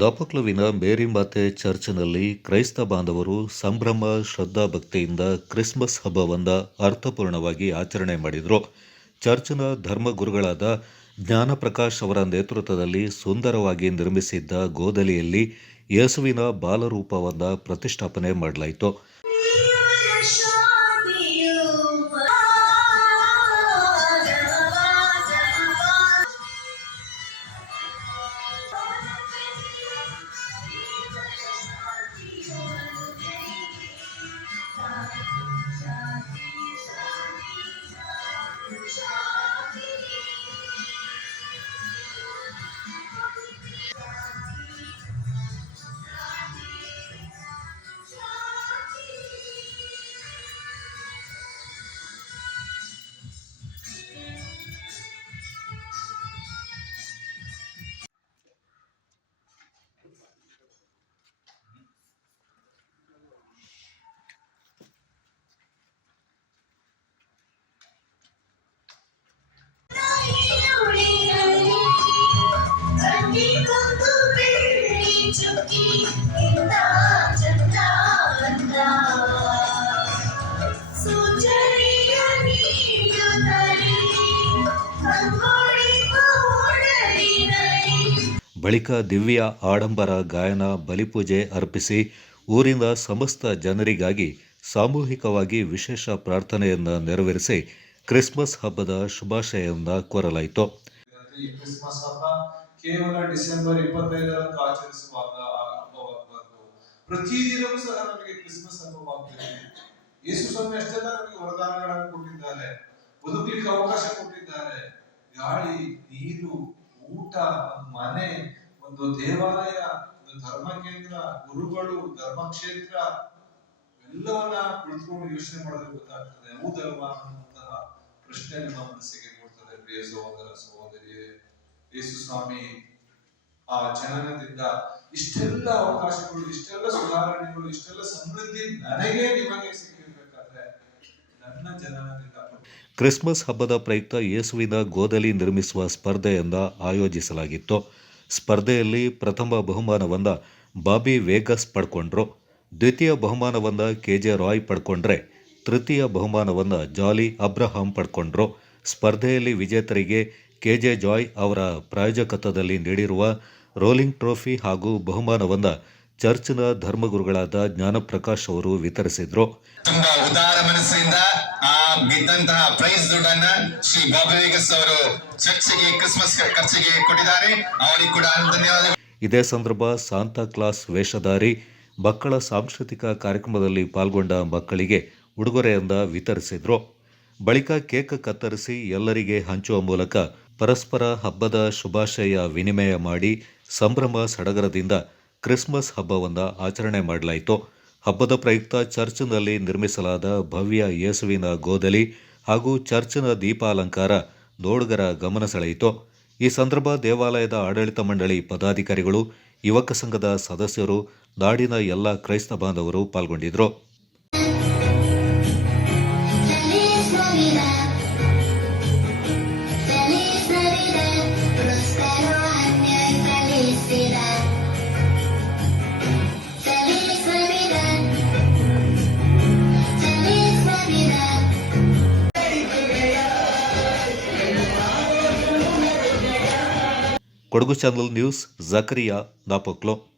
ದಾಪಕ್ಲುವಿನ ಮೇರಿ ಮಾತೆ ಚರ್ಚ್ನಲ್ಲಿ ಕ್ರೈಸ್ತ ಬಾಂಧವರು ಸಂಭ್ರಮ ಶ್ರದ್ಧಾಭಕ್ತಿಯಿಂದ ಕ್ರಿಸ್ಮಸ್ ಹಬ್ಬವನ್ನು ಅರ್ಥಪೂರ್ಣವಾಗಿ ಆಚರಣೆ ಮಾಡಿದರು. ಚರ್ಚ್ನ ಧರ್ಮಗುರುಗಳಾದ ಜ್ಞಾನಪ್ರಕಾಶ್ ಅವರ ನೇತೃತ್ವದಲ್ಲಿ ಸುಂದರವಾಗಿ ನಿರ್ಮಿಸಿದ್ದ ಗೋದಲಿಯಲ್ಲಿ ಯೇಸುವಿನ ಬಾಲರೂಪವನ್ನು ಪ್ರತಿಷ್ಠಾಪನೆ ಮಾಡಲಾಯಿತು. ಬಳಿಕ ದಿವ್ಯ ಆಡಂಬರ ಗಾಯನ ಬಲಿಪೂಜೆ ಅರ್ಪಿಸಿ ಊರಿನ ಸಮಸ್ತ ಜನರಿಗಾಗಿ ಸಾಮೂಹಿಕವಾಗಿ ವಿಶೇಷ ಪ್ರಾರ್ಥನೆಯನ್ನು ನೆರವೇರಿಸಿ ಕ್ರಿಸ್ಮಸ್ ಹಬ್ಬದ ಶುಭಾಶಯವನ್ನು ಕೋರಲಾಯಿತು. ಕೇವಲ ಡಿಸೆಂಬರ್ ಇಪ್ಪತ್ತೈದರಂದು ಆಚರಿಸುವಾಗ ಆ ಹಬ್ಬವಾಗಬಾರದು ಪ್ರತಿದಿನವೂ ಸಹ ನಮಗೆ ಕ್ರಿಸ್ಮಸ್ ಹಬ್ಬವಾಗ್ತದೆ. ಯೇಸು ಸ್ವಾಮಿ ಅಷ್ಟೆಲ್ಲ ನಮಗೆ ವರದಾನಗಳನ್ನು ಕೊಟ್ಟಿದ್ದಾರೆ. ಬದುಕಲಿಕ್ಕೆ ಅವಕಾಶ ಕೊಟ್ಟಿದ್ದಾರೆ. ಗಾಳಿ, ನೀರು, ಊಟ, ಮನೆ, ಒಂದು ದೇವಾಲಯ, ಒಂದು ಧರ್ಮ ಕೇಂದ್ರ ಗುರುಗಳು, ಧರ್ಮಕ್ಷೇತ್ರ ಎಲ್ಲವನ್ನ ಕುಳಿತುಕೊಂಡು ಯೋಚನೆ ಮಾಡಿದ್ರೆ ಗೊತ್ತಾಗ್ತದೆ. ಹೌದಲ್ವಾ ಅನ್ನುವಂತಹ ಪ್ರಶ್ನೆ ನಮ್ಮ ಮನಸ್ಸಿಗೆ ಮೂಡ್ತದೆ. ಪ್ರಿಯ ಸಹೋದರ ಸಹೋದರಿಯೇ ಯೇಸು ಸ್ವಾಮಿ ಆ ಜನನದಿಂದ ಇಷ್ಟೆಲ್ಲ ಅವಕಾಶಗಳು, ಇಷ್ಟೆಲ್ಲ ಸುಧಾರಣೆಗಳು, ಇಷ್ಟೆಲ್ಲ ಸಮೃದ್ಧಿ ನನಗೆ ನಿಮಗೆ ಸಿಕ್ಕಿರ್ಬೇಕಾದ್ರೆ ನನ್ನ ಜನನದಿಂದ ಕ್ರಿಸ್ಮಸ್ ಹಬ್ಬದ ಪ್ರಯುಕ್ತ ಯೇಸುವಿನ ಗೋದಲಿ ನಿರ್ಮಿಸುವ ಸ್ಪರ್ಧೆಯಿಂದ ಆಯೋಜಿಸಲಾಗಿತ್ತು. ಸ್ಪರ್ಧೆಯಲ್ಲಿ ಪ್ರಥಮ ಬಹುಮಾನವನ್ನ ಬಾಬಿ ವೇಗಸ್ ಪಡ್ಕೊಂಡ್ರು. ದ್ವಿತೀಯ ಬಹುಮಾನವನ್ನ ಕೆ ಜೆ ರಾಯ್ ಪಡ್ಕೊಂಡ್ರೆ, ತೃತೀಯ ಬಹುಮಾನವನ್ನ ಜಾಲಿ ಅಬ್ರಹಾಂ ಪಡ್ಕೊಂಡ್ರು. ಸ್ಪರ್ಧೆಯಲ್ಲಿ ವಿಜೇತರಿಗೆ ಕೆ ಜೆ ಜಾಯ್ ಅವರ ಪ್ರಾಯೋಜಕತ್ವದಲ್ಲಿ ನೀಡಿರುವ ರೋಲಿಂಗ್ ಟ್ರೋಫಿ ಹಾಗೂ ಬಹುಮಾನವನ್ನು ಚರ್ಚ್ನ ಧರ್ಮಗುರುಗಳಾದ ಜ್ಞಾನಪ್ರಕಾಶ್ ಅವರು ವಿತರಿಸಿದರು. ತುಂಬಾ ಉದಾರ ಮನಸ್ಸಿನಿಂದ ಆ ಗೆದ್ದಂತಹ ಪ್ರೈಸ್ ದುಡ್ಡನ್ನ ಶ್ರೀ ಬಾಬು ವೇಗಸ್ ಅವರು ಚರ್ಚ್ಗೆ ಕ್ರಿಸ್ಮಸ್ ಖರ್ಚಿಗೆ ಕೊಟ್ಟಿದ್ದಾರೆ. ಅವರಿಗೆ ಕೂಡ ಧನ್ಯವಾದ ಇದೇ ಸಂದರ್ಭ ಸಾಂತಾ ಕ್ಲಾಸ್ ವೇಷಧಾರಿ ಮಕ್ಕಳ ಸಾಂಸ್ಕೃತಿಕ ಕಾರ್ಯಕ್ರಮದಲ್ಲಿ ಪಾಲ್ಗೊಂಡ ಮಕ್ಕಳಿಗೆ ಉಡುಗೊರೆಯಿಂದ ವಿತರಿಸಿದ್ರು. ಬಳಿಕ ಕೇಕ್ ಕತ್ತರಿಸಿ ಎಲ್ಲರಿಗೆ ಹಂಚುವ ಮೂಲಕ ಪರಸ್ಪರ ಹಬ್ಬದ ಶುಭಾಶಯ ವಿನಿಮಯ ಮಾಡಿ ಸಂಭ್ರಮ ಸಡಗರದಿಂದ ಕ್ರಿಸ್ಮಸ್ ಹಬ್ಬವನ್ನು ಆಚರಣೆ ಮಾಡಲಾಯಿತು. ಹಬ್ಬದ ಪ್ರಯುಕ್ತ ಚರ್ಚ್ನಲ್ಲಿ ನಿರ್ಮಿಸಲಾದ ಭವ್ಯ ಯೇಸುವಿನ ಗೋದಲಿ ಹಾಗೂ ಚರ್ಚ್ನ ದೀಪಾಲಂಕಾರ ನೋಡುಗರ ಗಮನ ಸೆಳೆಯಿತು. ಈ ಸಂದರ್ಭ ದೇವಾಲಯದ ಆಡಳಿತ ಮಂಡಳಿ ಪದಾಧಿಕಾರಿಗಳು, ಯುವಕ ಸಂಘದ ಸದಸ್ಯರು, ನಾಡಿನ ಎಲ್ಲ ಕ್ರೈಸ್ತ ಬಾಂಧವರು ಪಾಲ್ಗೊಂಡಿದ್ದರು. Kodagu channel news Zakariya Napoklu.